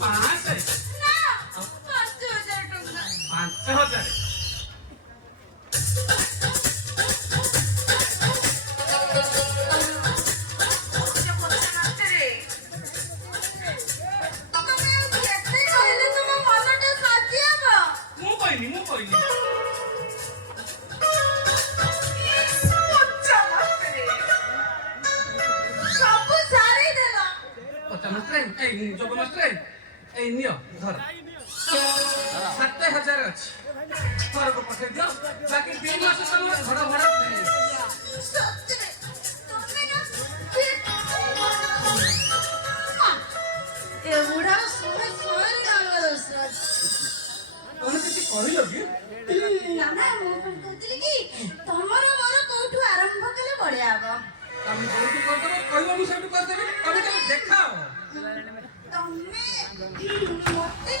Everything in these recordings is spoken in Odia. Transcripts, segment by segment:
ପାଞ୍ଚ ନା 5,000 ଟଙ୍କା। 5,000 ମୁଁ କହିଲି ସବୁ ସାରି ଦେଲା। ଯୋଗ ମାଷ୍ଟ୍ରେ ଏଇ ନିଅ ଧର 7,000 ଅଛି ଘରକୁ ପଠେଇ ଦିଅ ବାକି 2 ମାସ ତମର ଘର ଭଡ଼ା ସତରେ ତମେ ନା ଏଗୁଡ଼ା ଶହେ ଟଙ୍କା ଦରକାର। ତମେ କିଛି କହିଲ କି? ନା ନା ମୁଁ କହୁଥିଲି କି ତମର ମୋର କୋଉଠୁ ଆରମ୍ଭ କଲେ ବଢିଆ ହବ। ତମେ ଯୋଉଠି କରିଦେବ କହିବ ମୁଁ ସେଇଠୁ କରିଦେବି ତମେ ତାକୁ ଦେଖାଅ। ତମେ ମତେ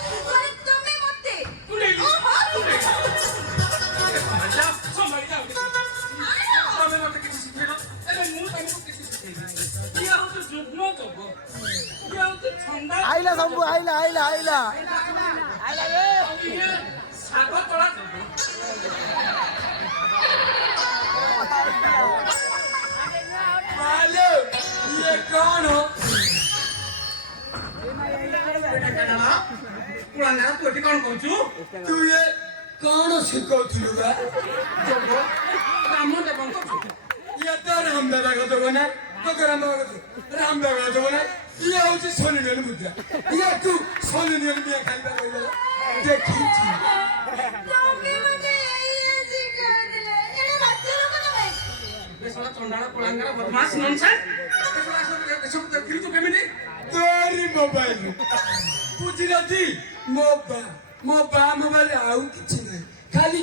ତମେ ମତେ ସମ୍ଭାଳି ଯାଅ ତମେ ମତେ କିଛି ଶିଖେଇଲ ଏବେ ମୁଁ ତମକୁ କିଛି ଶିଖେଇବି। ଇଏ ହଉଛି ଯୁଗ୍ମ ଯୋଗ ଇଏ ହଉଛି ଥଣ୍ଡା ଆଇଲା ସବୁ ଆଇଲା ଶାଗ ତଳା ଯୋଗ। मालो ये कौन हो ପୁରାନା ତୁ ଏଠି କଣ କହୁଛୁ? तू ये कौन शिखौथिलु बा ରାମ ଦେବଙ୍କ ଯୋଗ। ये तो राम बाबा का तो बना तो राम बाबा का राम बाबा का तो बना ये होची सोनी ने मुद्रा ये तू सोनी ने बिया खाली बा गइला देखी छी ତମେ ମତେ ଏଇଆ ଶିଖାଉଥିଲେ ଏଟା ରାଜ୍ୟର କଥା ଭାଇ। ବେଶଲା ଚଣ୍ଡାଳ ପଳାଙ୍ଗର ବଦମାସ ନନସେନ୍ସ ସବୁ ଦେଖିଲୁ ତୁ କେମିତି? तोरी मोबाइल बुझिरथी मोबाइल आउ किछि नै खाली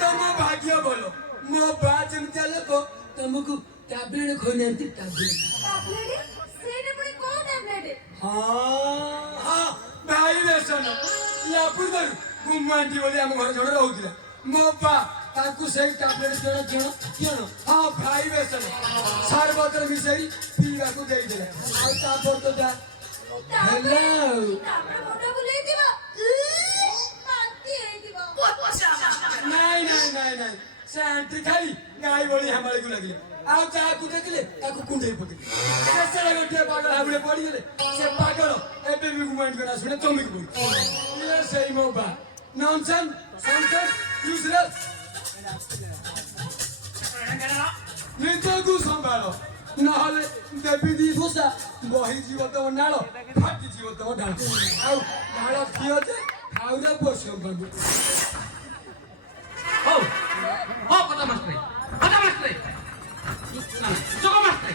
तम भाग्य बोलो मो बा जेमती लोक तुमको टैबलेट खोइनांती टैबलेट ଟାବଲେଟ୍ ସେଇଟା ପୁଣି କୋଉ ଟାବଲେଟ୍? हाँ भाई बेसन या पूर्व गुमांटी बोली आम घर जण रहउतिला मो बा ताकू सेई टैबलेट केण हाँ भाई बेसन सार बोतल मिसई पीवा को देई देला आ तापर तो जा हेलो ତାପରେ ମୁଣ୍ଡ ବୁଲେଇଥିବ ବାନ୍ତି ହେଇଥିବ। ନାଇଁ ସେ ଆଣ୍ଟି ଖାଇ ଗାଈ ଭଳି ହାମାଳିକୁ ଲାଗିଲେ ଆଉ ଯାହାକୁ ଦେଖିଲେ ତାକୁ କୁଣ୍ଡେଇ ପକେଇଲେ ଶେଷରେ ଗୋଟିଏ ପାଗଳ ହାବୁଡେ ପଡିଗଲେ ସେ ପାଗଳ ଏବେ ବି ଗୁମାଣ୍ଡ କରା ଶୁଣେ ଚମିକି ପଡି ଇଏ ସେଇ ମୋ ବା ନନସେନ୍ସ ୟୁଜଲେସ୍ ନିଜକୁ ସମ୍ଭାଳ ନହେଲେ ଦେବୀ ଦି ଘୋଷା ବହିଯିବ ତମ ନାଳ ଫାଟିଯିବ ତମ ଡାଳ ଆଉ ନାଳ କିଏ ଯେ ଖାଉରେ ପୋଷ କରିବୁ ହଉ ହଉ କଥା ମାଷ୍ଟ୍ରେ ଯୋଗ ମାଷ୍ଟ୍ରେ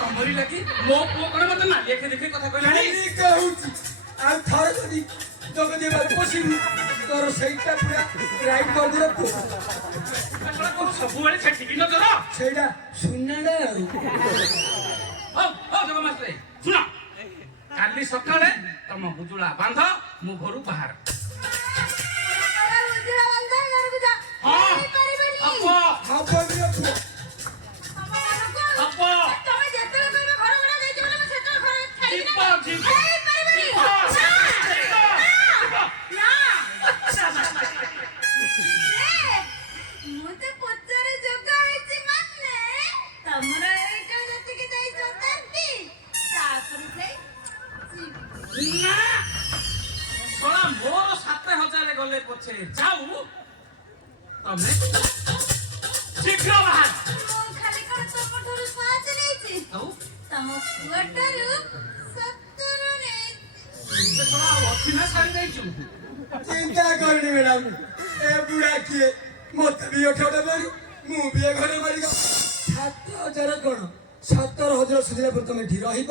ତମରି ଲାଗି ମୋ ପୁଅ କଣ ମତେ ନାଲି ଆଖି ଦେଖି କଥା କହିଲାଣି? କହୁଛି ଆଉ ଥରେ ଯଦି ତୋকে ଦେବା ପଶିବୁ ତୋର ସେଇଟା ପୁରା ରାଇଟ୍ କରିଦେଲେ ସବୁବେଳେ ସେଠିକି ନଜର। ସେଇଟା ଶୁଣେଡା ହଉ ହଉ ଯୋଗ ମାଷ୍ଟ୍ରେ ଶୁଣ କାଲି ସକାଳେ ତମ ବୁଜୁଳା ବାନ୍ଧ ମୁଁ ଘରୁ ବାହାର। ହଁ ହବ ହବ ହବ ତମେ ଯେତେବେଳେ କହିବ ଘର ଭଡ଼ା ଦେଇଯିବ ନା ମୁଁ ସେତେବେଳେ ଘର ଛାଡ଼ିବି ନା। ଯିବ ମୁଁ ତ ପଚାରେ ଯୋଗ ହେଇଛି ମାନେ ତମର ଏଇଟା ଯେତିକି ଦେଇଛ ତାନ୍ତି ତାପରେ ସେଇ ନା ଶଳା ମୋର 7,000 ଗଲେ ପଛେ ଯାଉ ତମେ ଶୀଘ୍ର ବାହାର। ମୁଁ ଖାଲି କଣ ତମଠାରୁ ସାହାଯ୍ୟ ନେଇଛି ଆଉ ତମ ପୁଅଠାରୁ 70 ନେଇଛି। ଶଳା ଅତି ନା ସାରି ଦେଇଛୁ। ଚିନ୍ତା କରିନି ମ୍ୟାଡାମ ଏ ବୁଢା କିଏ ମତେ ବି ଅଠଟା ମାରି ମୁଁ ବି ଏ ଘରେ ମାରିବ 7,000 କଣ 17,000 ସୁଧିଲା ପରେ ତମେ ଏଠି ରହିବ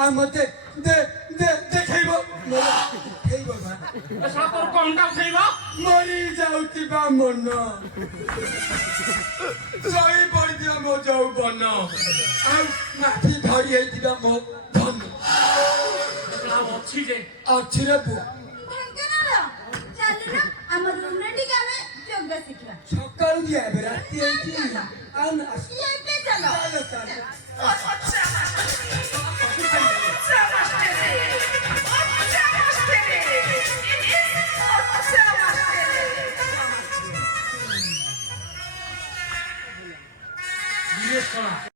ଆଉ ମତେ ଦେଖେଇବ ଦେଖେଇବ ବା ଶଳା ତୋର କଣଟା ଉଠେଇବ? ମରି ଯାଉଥିବା ମନ ଶୋଇ ପଡିଥିବା ମୋ ଯୌବନ ଆଉ ମାଟି ଧରି ହେଇଥିବା ମୋ ଧନ ଅଛି ଯେ ଅଛିରେ ପୁଅ ଢେଙ୍କାନାଳ ଚାଲୁନ ଆମ ରୁମରେ ଟିକେ ଆମେ ଯୋଗ ଶିଖିବା। ସକାଳୁ ଯିବା ଏବେ ରାତି ହେଇଛି ଆଉ ଏବେ ଚାଲ। ଚାଲ ଇଏ ଶୁଣ